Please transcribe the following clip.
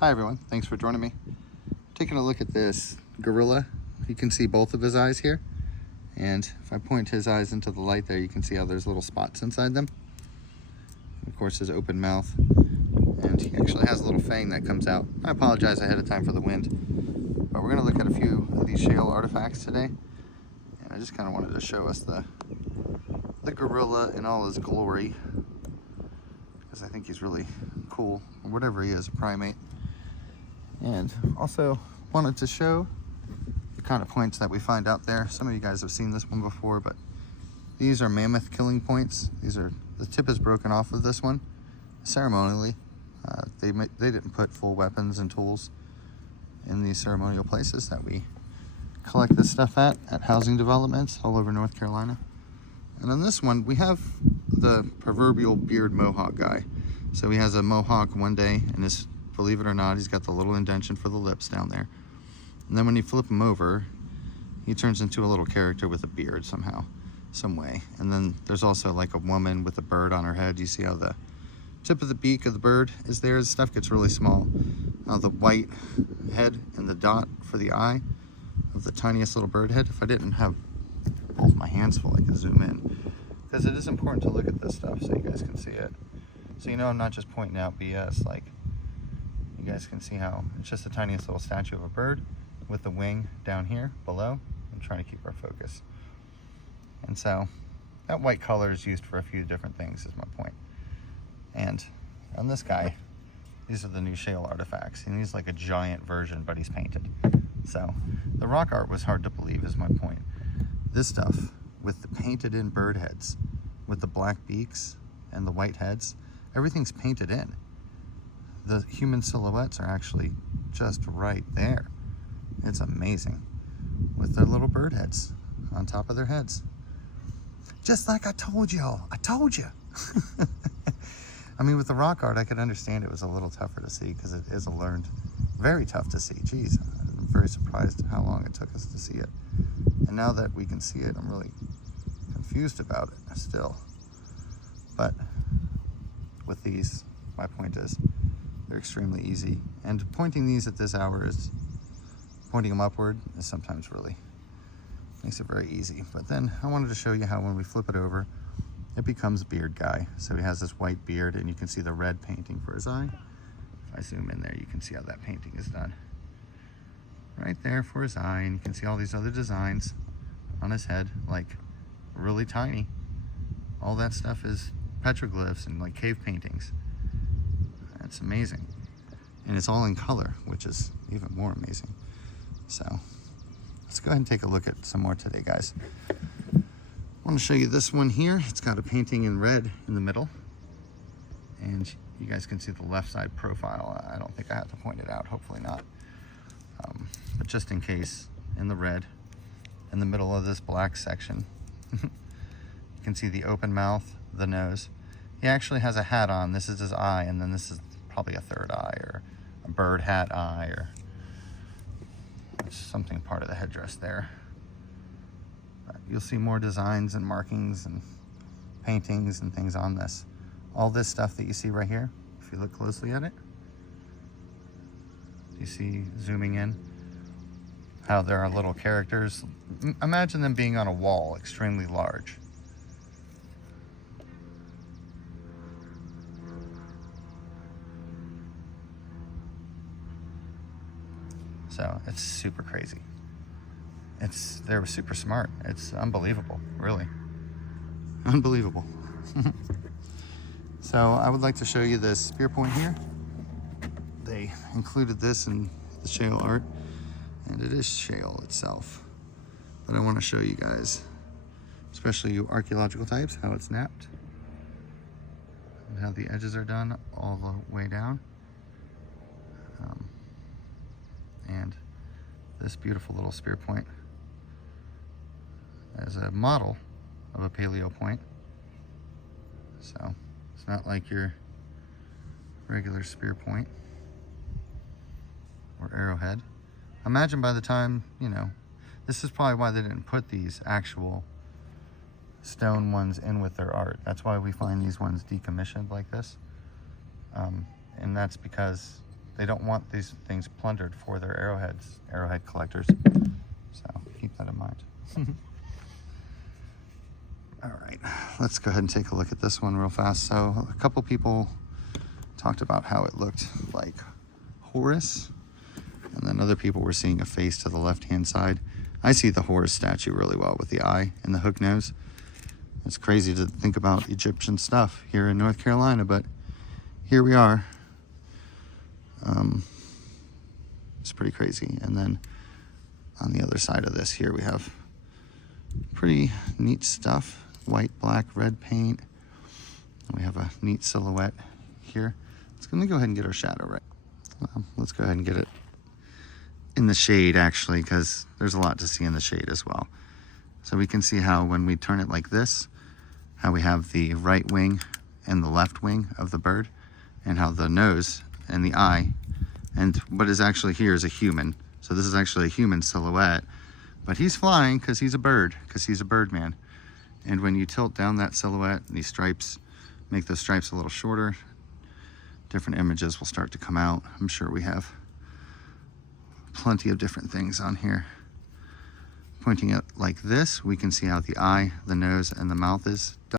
Hi everyone, thanks for joining me. Taking a look at this gorilla. You can see both of his eyes here. And if I point his eyes into the light there, you can see how there's little spots inside them. Of course, his open mouth. And he actually has a little fang that comes out. I apologize ahead of time for the wind. But we're gonna look at a few of these shale artifacts today. And I just kind of wanted to show us the gorilla in all his glory, because I think he's really cool, or whatever he is, a primate. And also wanted to show the kind of points that we find out there. Some of you guys have seen this one before, but these are mammoth killing points. The tip is broken off of this one ceremonially. They didn't put full weapons and tools in these ceremonial places that we collect this stuff at housing developments all over North Carolina. And on this one, we have the proverbial beard mohawk guy. So he has a mohawk one day, and this, believe it or not, he's got the little indentation for the lips down there. And then when you flip him over, he turns into a little character with a beard somehow, some way. And then there's also like a woman with a bird on her head. You see how the tip of the beak of the bird is there? This stuff gets really small. The white head and the dot for the eye of the tiniest little bird head. If I didn't have both my hands full, I could zoom in, because it is important to look at this stuff so you guys can see it. So you know I'm not just pointing out BS. Like, you guys can see how it's just the tiniest little statue of a bird with the wing down here below. I'm trying to keep our focus. And so that white color is used for a few different things, is my point. And on this guy, these are the new shale artifacts, and he's like a giant version, but he's painted. So the rock art was hard to believe, is my point. This stuff with the painted in bird heads, with the black beaks and the white heads, everything's painted in. The human silhouettes are actually just right there. It's amazing, with their little bird heads on top of their heads. Just like I told y'all, I told you. I mean, with the rock art, I could understand it was a little tougher to see, because it is very tough to see. Jeez, I'm very surprised how long it took us to see it. And now that we can see it, I'm really confused about it still. But with these, my point is, they're extremely easy. And pointing these at this hour pointing them upward is sometimes really makes it very easy. But then I wanted to show you how when we flip it over, it becomes beard guy. So he has this white beard, and you can see the red painting for his eye. If I zoom in there, you can see how that painting is done. Right there for his eye, and you can see all these other designs on his head, like really tiny. All that stuff is petroglyphs and like cave paintings. It's amazing. And it's all in color, which is even more amazing. So let's go ahead and take a look at some more today, guys. I want to show you this one here. It's got a painting in red in the middle, and you guys can see the left side profile. I don't think I have to point it out, hopefully not. But just in case, in the red, in the middle of this black section, you can see the open mouth, the nose. He actually has a hat on. This is his eye, and then this is probably a third eye, or a bird hat eye, or something part of the headdress there. But you'll see more designs and markings and paintings and things on this. All this stuff that you see right here, if you look closely at it, you see, zooming in, how there are little characters. Imagine them being on a wall, extremely large. So it's super crazy. They're super smart. It's unbelievable, really. Unbelievable. So I would like to show you this spear point here. They included this in the shale art, and it is shale itself. But I want to show you guys, especially you archaeological types, how it's napped and how the edges are done all the way down. And this beautiful little spear point as a model of a paleo point. So it's not like your regular spear point or arrowhead. Imagine by the time, this is probably why they didn't put these actual stone ones in with their art. That's why we find these ones decommissioned like this. And that's because they don't want these things plundered for their arrowhead collectors. So keep that in mind. All right, let's go ahead and take a look at this one real fast. So a couple people talked about how it looked like Horus, and then other people were seeing a face to the left-hand side. I see the Horus statue really well with the eye and the hook nose. It's crazy to think about Egyptian stuff here in North Carolina, but here we are. It's pretty crazy. And then on the other side of this here, we have pretty neat stuff. White, black, red paint. And we have a neat silhouette here. Let's go ahead and get our shadow right. Let's go ahead and get it in the shade, actually, because there's a lot to see in the shade as well. So we can see how when we turn it like this, how we have the right wing and the left wing of the bird, and how the nose and the eye, and what is actually here is a human. So this is actually a human silhouette, but he's flying because he's a bird, because he's a bird man. And when you tilt down that silhouette, these stripes, make those stripes a little shorter, different images will start to come out. I'm sure we have plenty of different things on here. Pointing it like this, we can see how the eye, the nose, and the mouth is done.